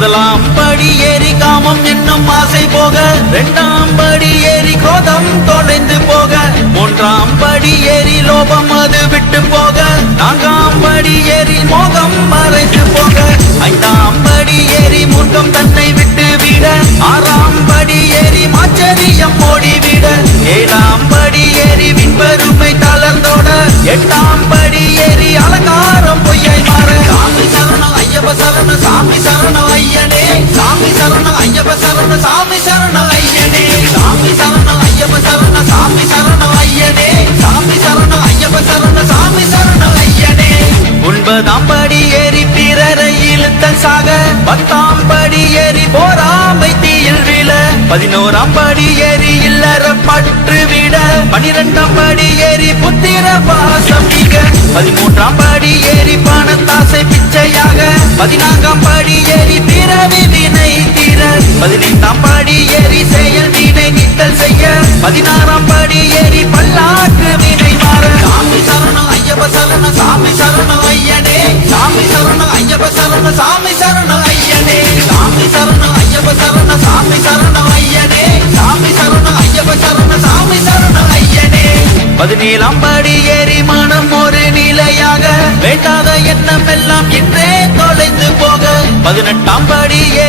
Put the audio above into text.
முதலாம் படி ஏறி காமம் என்னும் ஆசை போக. இரண்டாம் படி ஏறி கோதம் தொலைந்து போக. மூன்றாம் படி ஏறி லோபம் அது விட்டு போக. நான்காம் படி ஏறி மோகம் மறைந்து போக. ஐந்தாம் படி ஏறி மூர்க்கம் தன்னை விட்டு விட. ஆறு ஐயப்ப சாமி சரணம் ஐயனே. சாமி சரணம் ஐயப்ப சரணம் சாமி சரணம் ஐயனே. சாமி சரணம் ஐயப்ப சரணம் சாமி சரணம் ஐயனே. ஒன்பதாம் படி ஏறி பிறரை இழுத்தல் சாக பத்தாம் படி ஏறி போராமை தீயில் விழ. பதினோராம் படி ஏறி இல்லற பற்று விட பனிரெண்டாம் படி ஏறி புத்திர பாசம் மிக. பதிமூன்றாம் படி ஏறி பணத்தாசை பிச்சையாக பதினான்காம் படி ஏறி பிறவி வினை தீர பதினைந்தாம் படி ஏறி செயல் வீணை நித்தல் செய்ய. பதினாறாம் படி ஏறி பல்லாக்கு வீணை மாற. சாமி சரணம் ஐயப்ப சரணம் சாமி சரணம் ஐயனே. சாமி சரணம் ஐயப்ப சரணம் சாமி சரணம் ஐயனே. சாமி சரணம் ஐயப்ப சரணம் சாமி சரணம் ஐயனே. சாமி சரணம் ஐயப்ப சரணம் சாமி சரணம் ஐயனே. பதினேழாம் படி ஏறி மனம் ஒரு நிலையாக. வேண்டாத எண்ணம் எல்லாம் இன்றே தொலைந்து போக. பதினெட்டாம் படி ஏறி